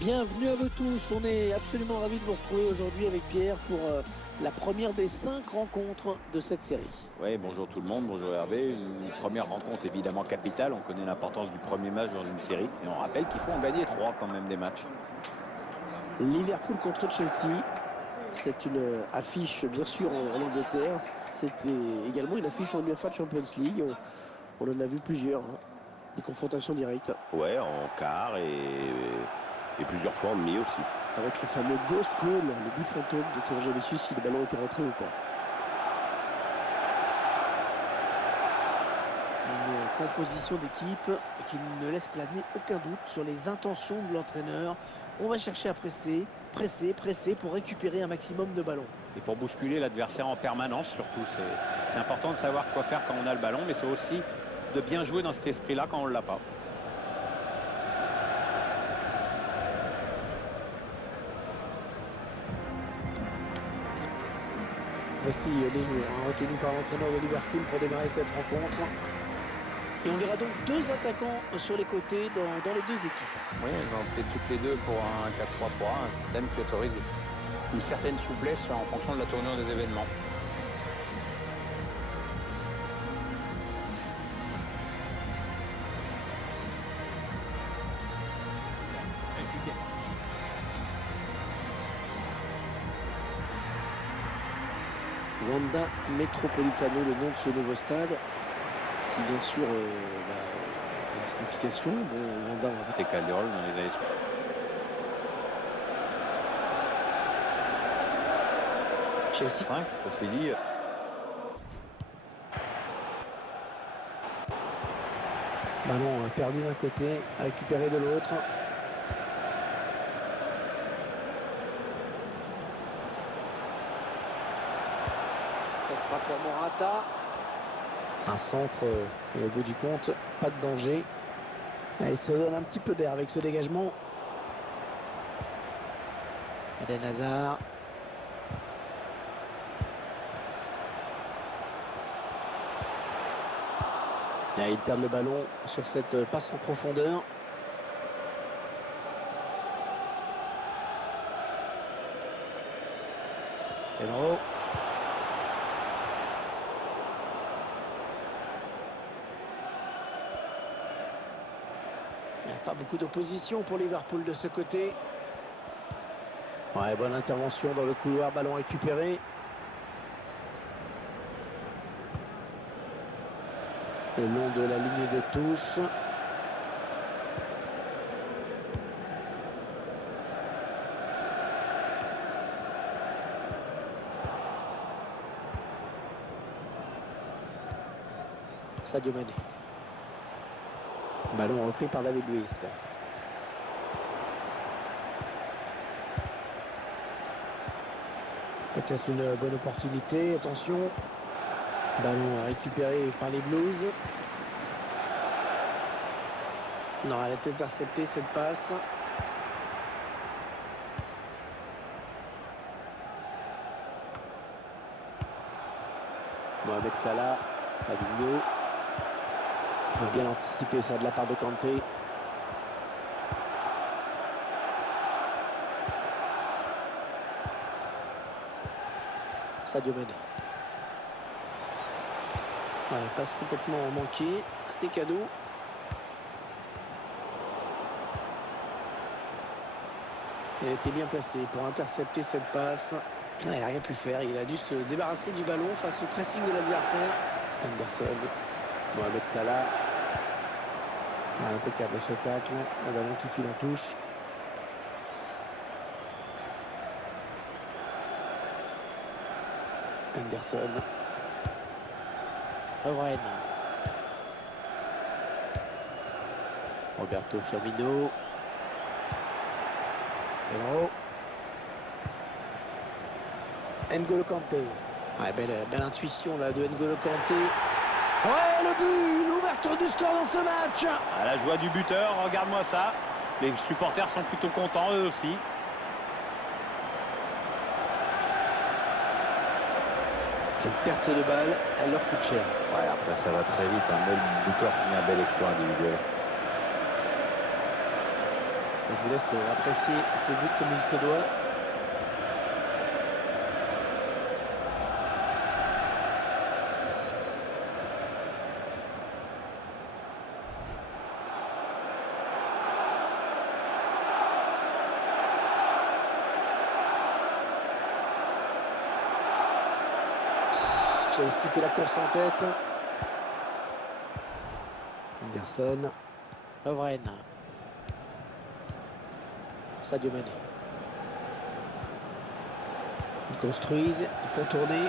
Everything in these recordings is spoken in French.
Bienvenue à vous tous, on est absolument ravis de vous retrouver aujourd'hui avec Pierre pour la première des 5 rencontres de cette série. Oui, bonjour tout le monde, bonjour Hervé. Une première rencontre évidemment capitale, on connaît l'importance du premier match dans une série. Et on rappelle qu'il faut en gagner 3 quand même des matchs. Liverpool contre Chelsea, c'est une affiche bien sûr en Angleterre, c'était également une affiche en UEFA Champions League, on en a vu plusieurs, des confrontations directes. Ouais, en quart et plusieurs fois en demi aussi. Avec le fameux Ghost Goal, le but fantôme de qui n'ont jamais su si le ballon était rentré ou pas. Une composition d'équipe qui ne laisse planer aucun doute sur les intentions de l'entraîneur. On va chercher à presser, presser pour récupérer un maximum de ballons. Et pour bousculer l'adversaire en permanence surtout, c'est important de savoir quoi faire quand on a le ballon, mais c'est aussi de bien jouer dans cet esprit-là quand on ne l'a pas. Voici les joueurs retenus par l'entraîneur de Liverpool pour démarrer cette rencontre. Et on verra donc 2 attaquants sur les côtés dans les 2 équipes. Oui, elles ont opté toutes les deux pour un 4-3-3, un système qui autorise une certaine souplesse en fonction de la tournure des événements. Wanda Metropolitano, le nom de ce nouveau stade, qui bien sûr a une signification. Bon, Wanda, C'est Calderol dans les années 60. Chelsea. 5, ça s'est dit. Ballon perdu d'un côté, récupéré de l'autre. Ce sera pour Morata. Un centre et au bout du compte, pas de danger. Il se donne un petit peu d'air avec ce dégagement. Eden Hazard. Et il perd le ballon sur cette passe en profondeur. Pedro. Il n'y a pas beaucoup d'opposition pour Liverpool de ce côté. Ouais, bonne intervention dans le couloir, ballon récupéré. Le long de la ligne de touche. Sadio Mané. Ballon repris par David Luiz. Peut-être une bonne opportunité, attention. Ballon récupéré par les Blues. Non, elle est interceptée cette passe. Mohamed Salah, Fabinho. On va bien anticiper ça de la part de Kanté. Sadio Mané. Voilà, passe complètement manquée. C'est cadeau. Elle était bien placée pour intercepter cette passe. Il n'a rien pu faire. Il a dû se débarrasser du ballon face au pressing de l'adversaire. Anderson. Mohamed Salah. Impeccable ce tacle. Un ballon qui file en touche. Anderson. Lovren. Roberto Firmino. Pedro. N'Golo Kanté. Ouais, belle intuition là de N'Golo Kanté. Ouais, le but, l'ouverture du score dans ce match. À la joie du buteur, regarde-moi ça. Les supporters sont plutôt contents eux aussi. Cette perte de balle, elle leur coûte cher. Ouais, après ça va très vite. Un bel buteur signe un bel exploit individuel. Je vous laisse apprécier ce but comme il se doit. Chelsea fait la course en tête. Anderson. Lovren. Sadio Mané. Ils construisent, ils font tourner.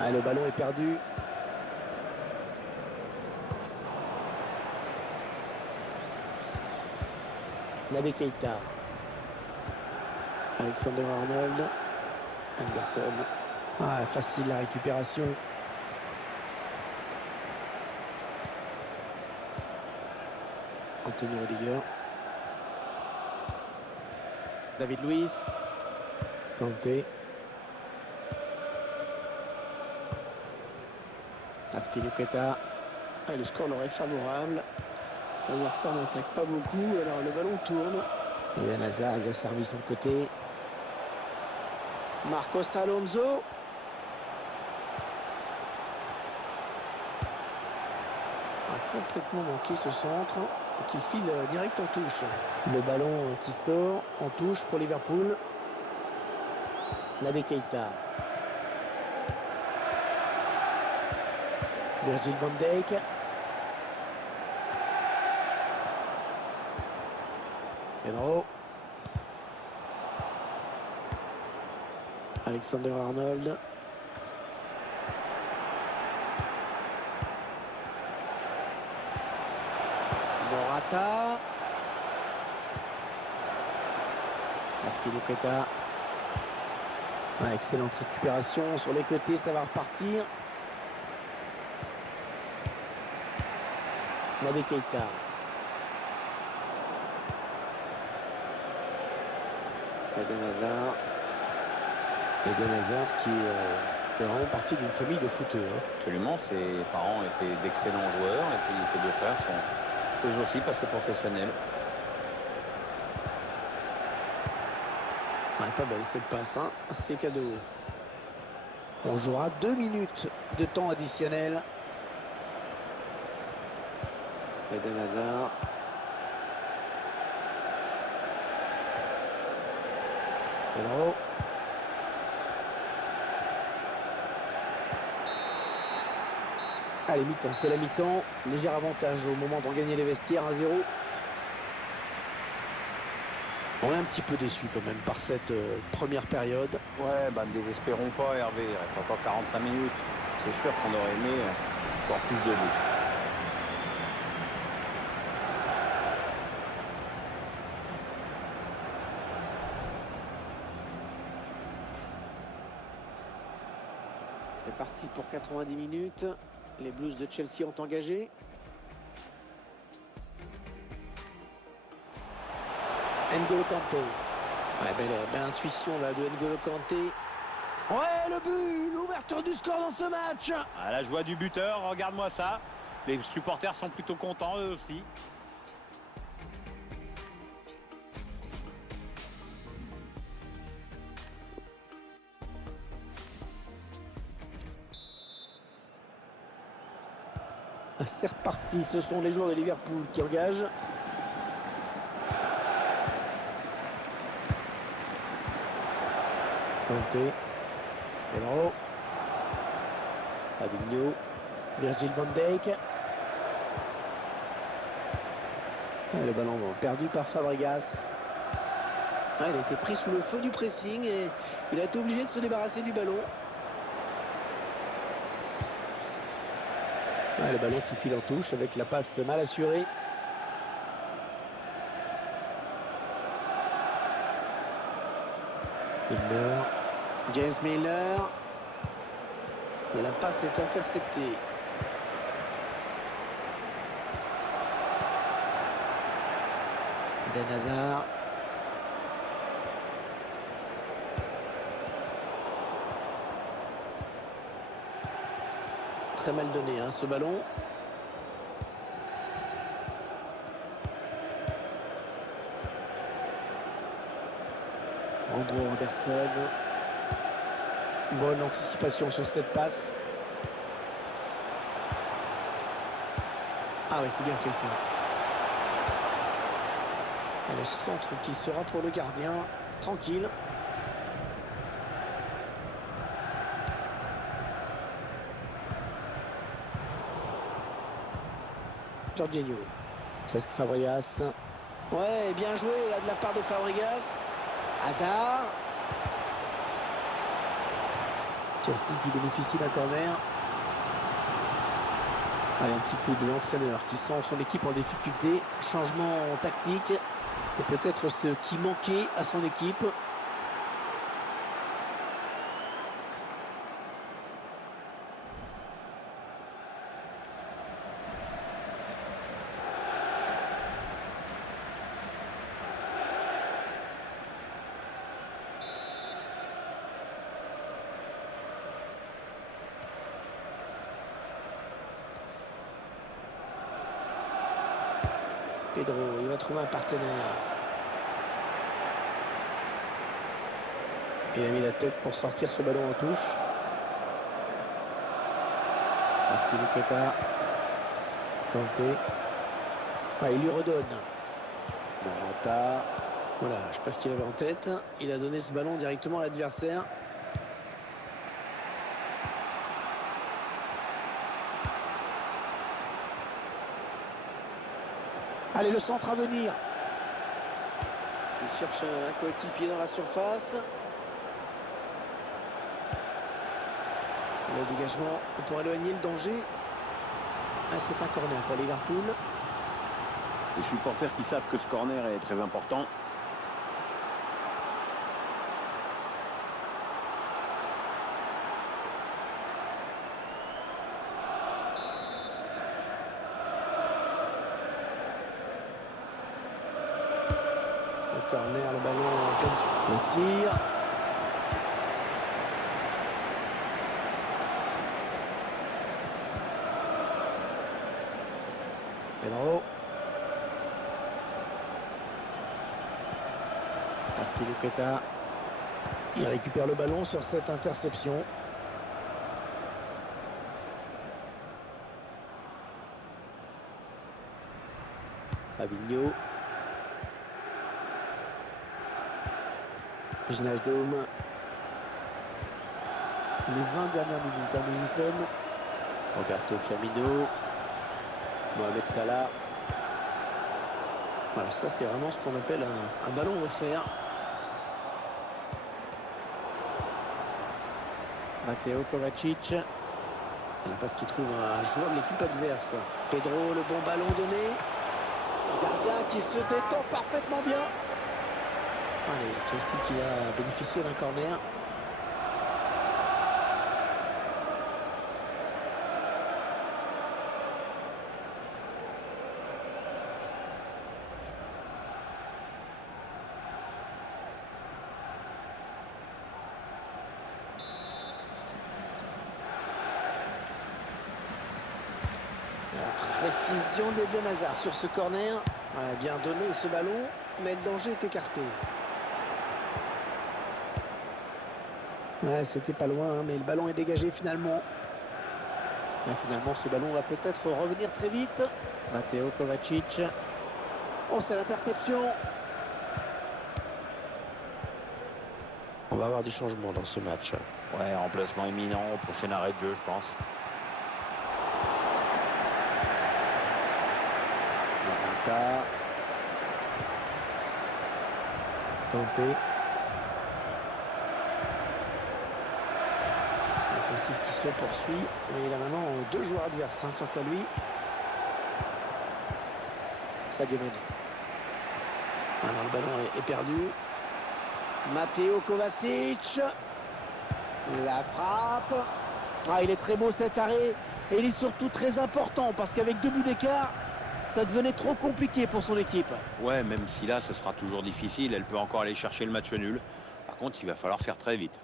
Ah, le ballon est perdu. Naby Keita. Alexander-Arnold. Anderson. Ah, facile la récupération. Anthony Rudiger. David Luiz. Kanté. Azpilicueta. Ah, le score leur est favorable. L'adversaire n'attaque pas beaucoup, alors le ballon tourne. Eden Hazard bien servi sur le côté. Marcos Alonso. A complètement manqué ce centre qui file direct en touche. Le ballon qui sort en touche pour Liverpool. Naby Keita. Virgil van Dijk. Pedro. Alexander-Arnold. Morata. Azpilicueta. Ah, excellente récupération sur les côtés, ça va repartir. Naby Keita. Eden Hazard. Eden Hazard qui fait vraiment partie d'une famille de footeurs. Absolument, ses parents étaient d'excellents joueurs et puis ses deux frères sont eux aussi passés professionnels. Ah, pas belle cette passe, hein. C'est cadeau. On jouera 2 minutes de temps additionnel. Eden Hazard. Pedro. Allez, mi-temps, c'est la mi-temps. Léger avantage au moment d'en gagner les vestiaires, 1-0. On est un petit peu déçu quand même par cette première période. Ouais, bah ne désespérons pas Hervé, il reste encore 45 minutes. C'est sûr qu'on aurait aimé encore plus de buts. C'est parti pour 90 minutes. Les Blues de Chelsea ont engagé. N'Golo Kanté. Ouais, belle intuition là de N'Golo Kanté. Ouais, le but, l'ouverture du score dans ce match. Ah, la joie du buteur, regarde-moi ça. Les supporters sont plutôt contents eux aussi. C'est reparti, ce sont les joueurs de Liverpool qui engagent. Kanté. Pedro. Fabinho. Virgil van Dijk. Et le ballon perdu par Fabregas. Ah, il a été pris sous le feu du pressing et il a été obligé de se débarrasser du ballon. Ah, le ballon qui file en touche avec la passe mal assurée. Milner. James Milner. La passe est interceptée. Eden Hazard. très mal donné hein, ce ballon. Andrew Robertson. Bonne anticipation sur cette passe. Ah oui, c'est bien fait ça. Et le centre qui sera pour le gardien. Tranquille. Jorginho. Cesc Fabregas. Ouais, bien joué là de la part de Fabregas. Hazard. Chelsea qui bénéficie d'un corner. Allez, un petit coup de l'entraîneur qui sent son équipe en difficulté. Changement tactique. C'est peut-être ce qui manquait à son équipe. Pedro, il va trouver un partenaire. Il a mis la tête pour sortir ce ballon en touche. Aspilicueta. Kanté. Ah, il lui redonne. Morata. Voilà, je ne sais pas ce qu'il avait en tête. Il a donné ce ballon directement à l'adversaire. Allez, le centre à venir. Il cherche un coéquipier dans la surface. Le dégagement pour éloigner le danger. Ah, c'est un corner pour Liverpool. Les supporters qui savent que ce corner est très important. Le corner, le ballon en pleine sur le tir. Pedro. Aspilicueta. Il récupère le ballon sur cette interception. Fabinho. Wijnaldum. Les 20 dernières minutes, hein, nous y sommes. Roberto Firmino. Mohamed Salah. Voilà, ça c'est vraiment ce qu'on appelle un ballon offert. Mateo Kovacic. Et la passe qui trouve un joueur de l'équipe adverse. Pedro, le bon ballon donné. Le gardien qui se détend parfaitement bien. Allez, Chelsea qui va bénéficier d'un corner. La précision d'Eden Hazard sur ce corner. Ouais, bien donné ce ballon, mais le danger est écarté. Ouais, c'était pas loin, mais le ballon est dégagé finalement. Mais finalement, ce ballon va peut-être revenir très vite. Mateo Kovacic. Oh, c'est l'interception. On va avoir du changement dans ce match. Ouais, remplacement imminent au prochain arrêt de jeu, je pense. Morata. Kanté. L'offensif qui se poursuit. Mais il a maintenant deux joueurs adverses face à lui. Sadio Mané. Alors le ballon est perdu. Mateo Kovacic. La frappe. Ah, il est très beau cet arrêt. Et il est surtout très important parce qu'avec 2 buts d'écart, ça devenait trop compliqué pour son équipe. Ouais, même si là, ce sera toujours difficile. Elle peut encore aller chercher le match nul. Par contre, il va falloir faire très vite.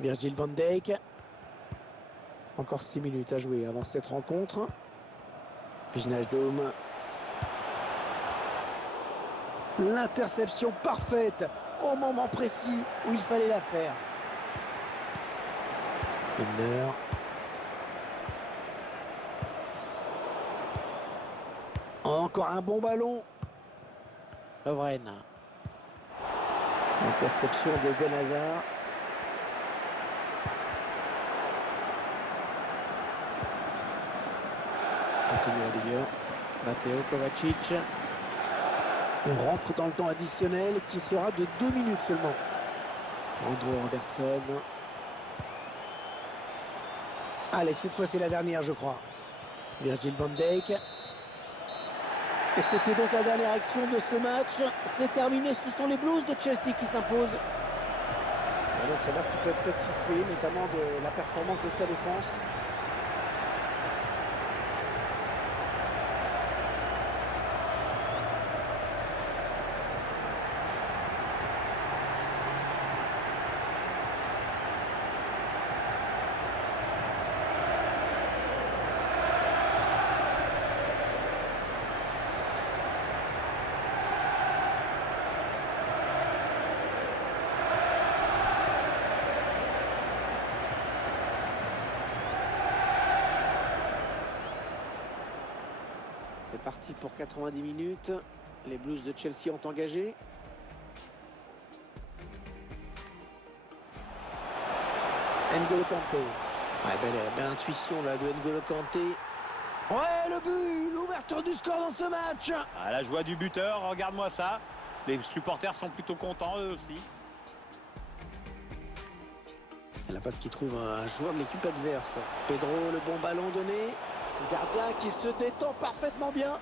Virgil van Dijk. Encore 6 minutes à jouer avant cette rencontre. Wijnaldum. L'interception parfaite au moment précis où il fallait la faire. Milner. Encore un bon ballon. Lovren. Interception d'Eden Hazard. Antonio Rudiger. Matteo Kovacic. On rentre dans le temps additionnel qui sera de 2 minutes seulement. Andrew Robertson. Allez, cette fois c'est la dernière je crois. Virgil van Dijk. Et c'était donc la dernière action de ce match. C'est terminé, ce sont les Blues de Chelsea qui s'imposent. Un entraîneur qui peut être satisfait, notamment de la performance de sa défense. C'est parti pour 90 minutes. Les Blues de Chelsea ont engagé. N'Golo Kanté. Ouais, belle intuition là de N'Golo Kanté. Ouais, le but, l'ouverture du score dans ce match. Ah, la joie du buteur, regarde-moi ça. Les supporters sont plutôt contents eux aussi. La passe qui trouve un joueur de l'équipe adverse. Pedro, le bon ballon donné. Le gardien qui se détend parfaitement bien.